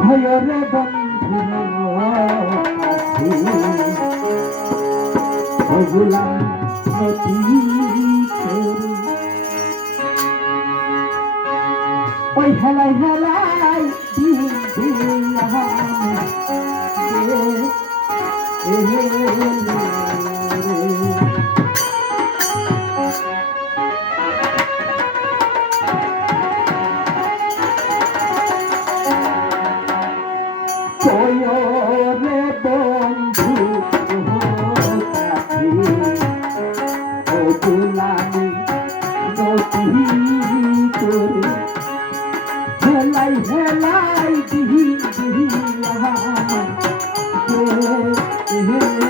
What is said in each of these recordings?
ভয়রে বন্ধু গুলাম ওই হেলাই হেলাই দিন দিন এ এ হেলাই হেলাই দিহি দিহি আহা। হে হে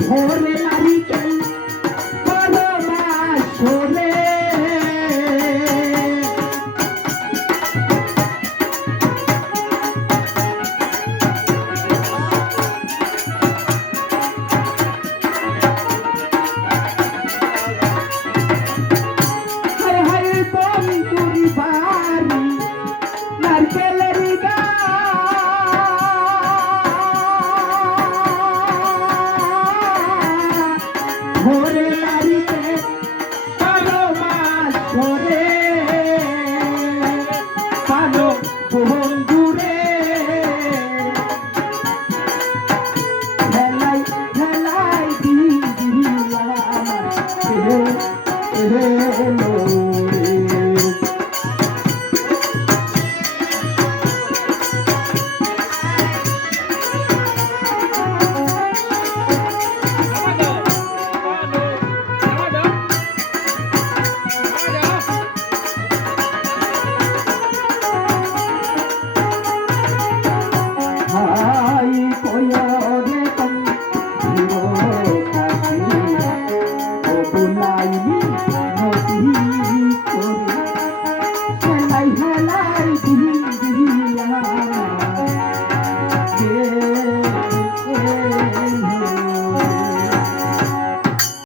ভরে